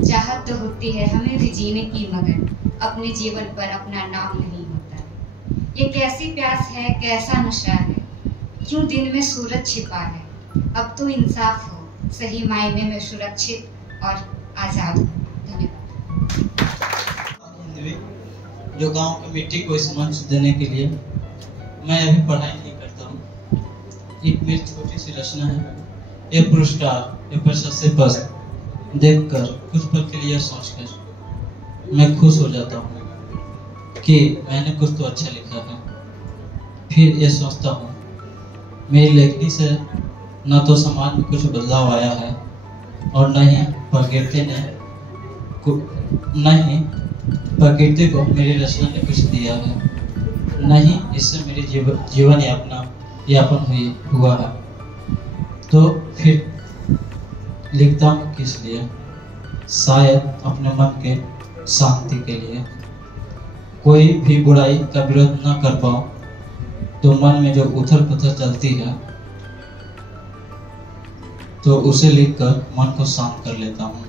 चाहत तो होती है हमें भी जीने की, मगर अपने जीवन पर अपना नाम नहीं होता। ये कैसी प्यास है, कैसा नशा है, क्यों दिन में सूरज छिपा है। अब तो इंसाफ हो, सही मायने में सुरक्षित और आजाद हो। धन्यवाद। जो गांव की मिट्टी को इस मंच देने के लिए मैं अभी पढ़ाई नहीं करता हूँ, एक मेरी छोटी सी रचना है। ये पुरस्कार, ये प्रशस्ति पत्र देखकर कुछ पल के लिए सोचकर मैं खुश हो जाता हूँ कि मैंने कुछ तो अच्छा लिखा है। फिर ये सोचता हूँ मेरी लेखनी से न तो समाज में कुछ बदलाव आया है और न ही प्रकृति को मेरी रचना ने कुछ दिया है, न ही इससे मेरी जीवन यापन हुआ है। तो फिर लिखता हूँ किस लिए? शायद अपने मन के शांति के लिए। कोई भी बुराई का विरोध न कर पाऊँ तो मन में जो उथल पुथल चलती है तो उसे लिखकर मन को शांत कर लेता हूँ।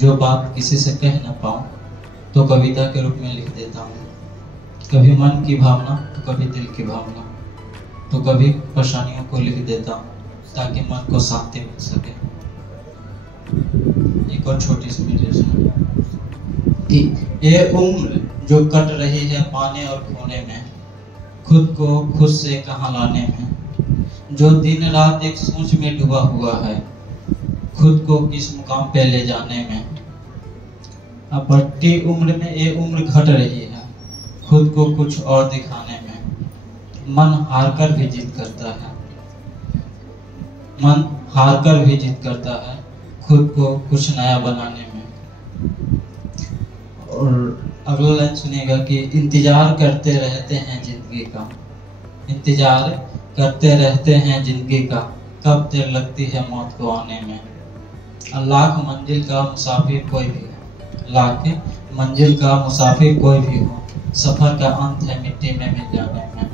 जो बात किसी से कह न पाऊँ तो कविता के रूप में लिख देता हूँ। कभी मन की भावना तो कभी दिल की भावना, तो कभी परेशानियों को लिख देता हूँ ताकि मन को शांति मिल सके। एक और छोटी सी मेरी, ये उम्र जो कट रही है पाने और खोने में, खुद को खुद से कहाँ लाने में, जो दिन रात एक सोच में डूबा हुआ है, खुद को किस मुकाम पे ले जाने में। अब बढ़ती उम्र में ये उम्र घट रही है, खुद को कुछ और दिखाने में। मन हार कर भी जिद करता है, मन हार कर भी जिद करता है खुद को कुछ नया बनाने में। और अगला लाइन सुनिएगा कि इंतजार करते रहते हैं जिंदगी का, इंतजार करते रहते हैं जिंदगी का, कब देर लगती है मौत को आने में। लाख मंजिल का मुसाफिर कोई भी हो, लाख मंजिल का मुसाफिर कोई भी हो, सफर का अंत है मिट्टी में मिल जाने में।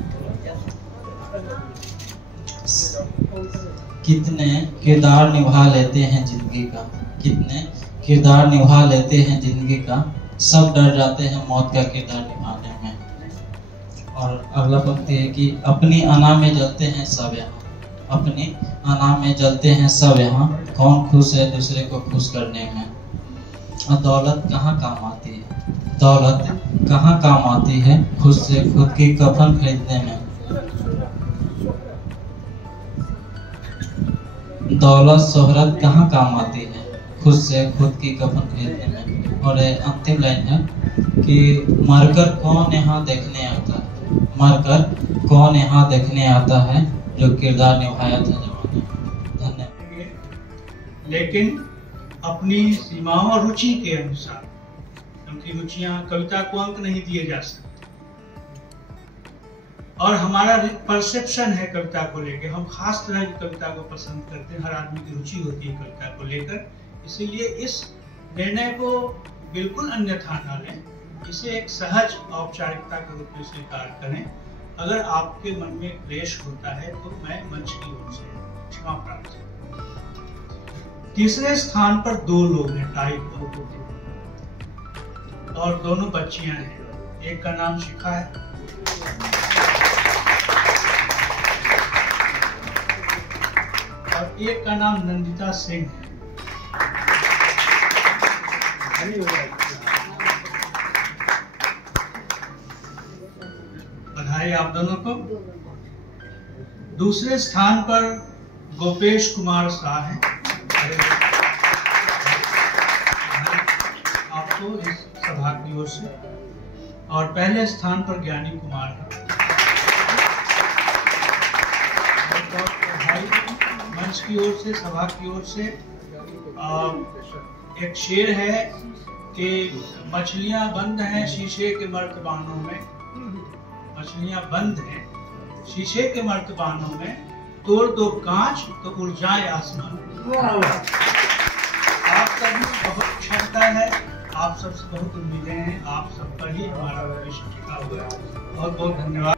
कितने किरदार निभा लेते हैं जिंदगी का, कितने किरदार निभा लेते हैं जिंदगी का, सब डर जाते हैं मौत का किरदार निभाने में। और अगला पंक्ति है कि अपनी अना में जलते हैं सब यहाँ, अपनी अना में जलते हैं सब यहाँ, कौन खुश है दूसरे को खुश करने में। और दौलत कहाँ काम आती है, दौलत कहाँ काम आती है खुद से खुद की कफन खरीदने में। दौलत शोहरत कहाँ काम आती है खुद से खुद की कफन खरीदने में। और अंतिम लाइन है कि मरकर कौन यहाँ देखने आता है, मरकर कौन यहाँ देखने आता है जो किरदार निभाया था जमाने में। धन्यवाद। लेकिन अपनी सीमाओं और रुचि के अनुसार, क्योंकि रुचियां कविता को अंक नहीं दिए जा सकते और हमारा परसेप्शन है कविता को लेकर, हम खास तरह की कविता को पसंद करते हैं, हर आदमी की रुचि होती है कविता को लेकर। इसीलिए इस निर्णय को बिल्कुल अन्यथा न लें, इसे एक सहज औपचारिकता के रूप में स्वीकार करें। अगर आपके मन में क्लेश होता है तो मैं मंच की ओर से क्षमा प्रार्थना। तीसरे स्थान पर 2 लोग हैं टाई पर, और दोनों बच्चियां हैं। एक का नाम शिखा है और एक का नाम नंदिता सिंह है। बधाई आप दोनों को। दूसरे स्थान पर गोपेश कुमार शाह हैं। आपको इस सभा की ओर से। और पहले स्थान पर ज्ञानी कुमार है। मंच की ओर से, सभा की ओर से एक शेर है कि मछलियां बंद हैं शीशे के मर्तबानों में, मछलियां बंद हैं शीशे के मर्तबानों में, तोड़ दो कांच तो उड़ जाए आसमान। आप सब में बहुत क्षमता है, आप सबसे बहुत उम्मीदें हैं, आप सब पर ही हमारा भविष्य टिका हुआ है। बहुत बहुत धन्यवाद।